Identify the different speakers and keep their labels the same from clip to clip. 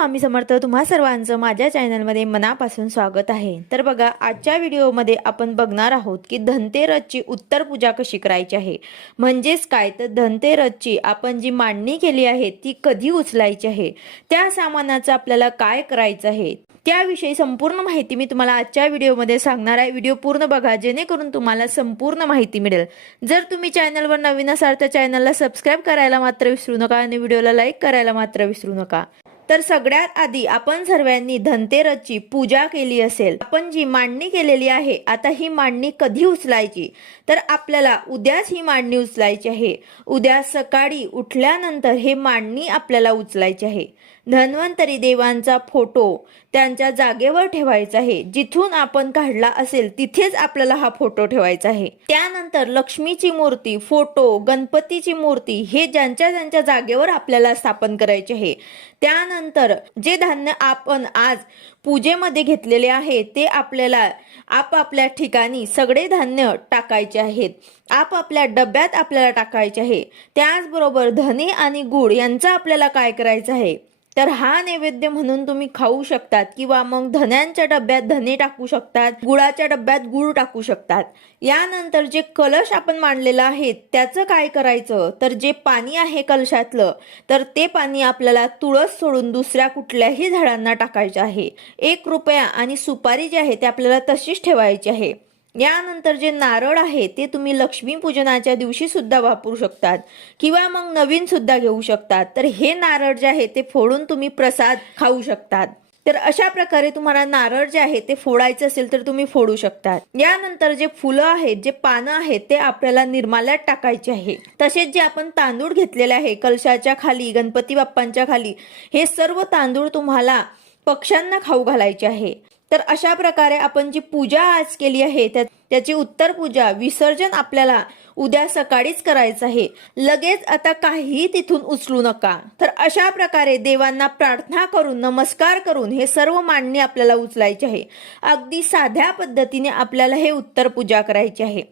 Speaker 1: स्वामी समर्थ तुम्हा सर्वांचं माझ्या चॅनलमध्ये मनापासून स्वागत आहे. तर बघा आजच्या व्हिडिओमध्ये आपण बघणार आहोत की धनतेरसची उत्तर पूजा कशी करायची आहे. म्हणजेच काय? तर धनतेरसची आपण जी मांडणी केली आहे ती कधी उचलायची आहे? त्या सामानाचं आपल्याला काय करायचं आहे? त्याविषयी संपूर्ण माहिती मी तुम्हाला आजच्या व्हिडिओमध्ये सांगणार आहे. व्हिडिओ पूर्ण बघा जेणेकरून तुम्हाला संपूर्ण माहिती मिळेल. जर तुम्ही चॅनलवर नवीन असाल तर चॅनलला सबस्क्राईब करायला मात्र विसरू नका आणि व्हिडिओला लाईक करायला मात्र विसरू नका. तर सगळ्यात आधी आपण सर्वांनी धनतेरसची पूजा केली असेल. आपण जी मांडणी केलेली आहे आता ही मांडणी कधी उचलायची? तर आपल्याला उद्याच ही मांडणी उचलायची आहे. उद्या सकाळी उठल्यानंतर हे मांडणी आपल्याला उचलायची आहे. धन्वंतरी देवांचा फोटो त्यांच्या जागेवर ठेवायचा आहे. जिथून आपण काढला असेल तिथेच आपल्याला हा फोटो ठेवायचा आहे. त्यानंतर लक्ष्मीची मूर्ती फोटो गणपतीची मूर्ती हे ज्यांच्या ज्यांच्या जागेवर आपल्याला स्थापन करायचे आहे. त्यानंतर जे धान्य आपण आज पूजेमध्ये घेतलेले आहे ते आपल्याला आपापल्या ठिकाणी सगळे धान्य टाकायचे आहेत. आपापल्या डब्यात आपल्याला टाकायचे आहे. त्याचबरोबर धने आणि गूळ यांचा आपल्याला काय करायचं आहे? तर हा नैवेद्य म्हणून तुम्ही खाऊ शकतात किंवा मग धन्यांच्या डब्यात धने टाकू शकतात गुळाच्या डब्यात गुळ टाकू शकतात. यानंतर जे कलश आपण मांडलेलं आहे त्याचं काय करायचं? तर जे पाणी आहे कलशातलं तर ते पाणी आपल्याला तुळस सोडून दुसऱ्या कुठल्याही झाडांना टाकायचं आहे. एक रुपया आणि सुपारी जी आहे ते आपल्याला तशीच ठेवायची आहे. यानंतर जे नारळ आहे ते तुम्ही लक्ष्मी पूजनाच्या दिवशी सुद्धा वापरू शकतात किंवा मग नवीन सुद्धा घेऊ शकतात. तर हे नारळ जे आहे ते फोडून तुम्ही प्रसाद खाऊ शकतात. तर अशा प्रकारे तुम्हाला नारळ जे आहे ते फोडायचं असेल तर तुम्ही फोडू शकतात. यानंतर जे फुलं आहेत जे पानं आहेत ते आपल्याला निर्माल्यात टाकायचे आहे. तसेच जे आपण तांदूळ घेतलेले आहे कलशाच्या खाली गणपती बाप्पांच्या खाली हे सर्व तांदूळ तुम्हाला पक्ष्यांना खाऊ घालायचे आहे. तर अशा प्रकारे आपण जी पूजा आज केली आहे त्याची उत्तर पूजा विसर्जन आपल्याला उद्या सकाळीच करायचं आहे. लगेच आता काहीही तिथून उचलू नका. तर अशा प्रकारे देवांना प्रार्थना करून नमस्कार करून हे सर्व मांडणी आपल्याला उचलायचे आहे. अगदी साध्या पद्धतीने आपल्याला हे उत्तर पूजा करायची आहे.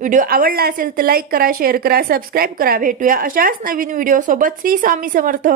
Speaker 1: व्हिडिओ आवडला असेल तर लाईक करा शेअर करा सबस्क्राईब करा. भेटूया अशाच नवीन व्हिडिओ सोबत श्री स्वामी समर्थ.